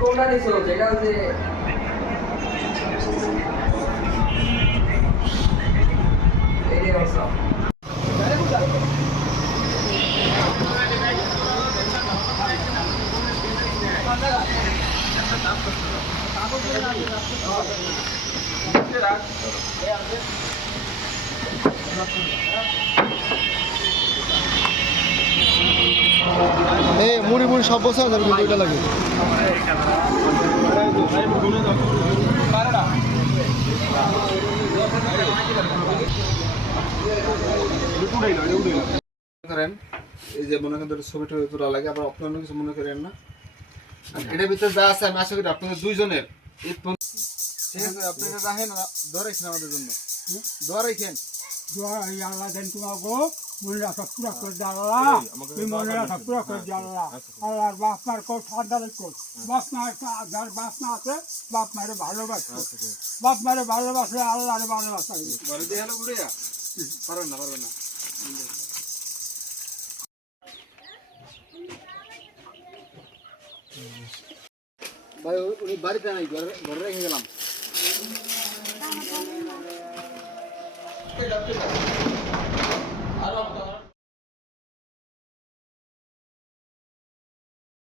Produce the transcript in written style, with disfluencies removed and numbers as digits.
কোনটা নিছো যেটা হচ্ছে এই অবস্থা মুড়ি মুড়ি সব বসে যাবে কিন্তু ওইটা লাগে করেন এই যে মনে করেন ছবিটা তোলা লাগে আবার আপনার অন্য কিছু মনে করেন না এটার ভিতরে যা আছে আমি আশা করি আপনাদের দুইজনের ঠিক আছে আপনারা রাখেন দোয়া রাখেন আমাদের জন্য দোয়া রাখেন আল্লাহ দেন তোমাকে মনে রাখা পুরা করে আল্লাহ তুমি মনে রাখা পুরা করে আল্লাহ আল্লাহর বাপ মার কো ঠান্ডা কর বাপ মার যার বাপ মা আছে বাপ মারে ভালোবাসে বাপ মারে ভালোবাসলে আল্লাহর ভালোবাসা বলে দিয়ে হলো বুড়িয়া পারবেন না ভাই উনি বাড়িতে নাই ঘরে রেখে গেলাম আরো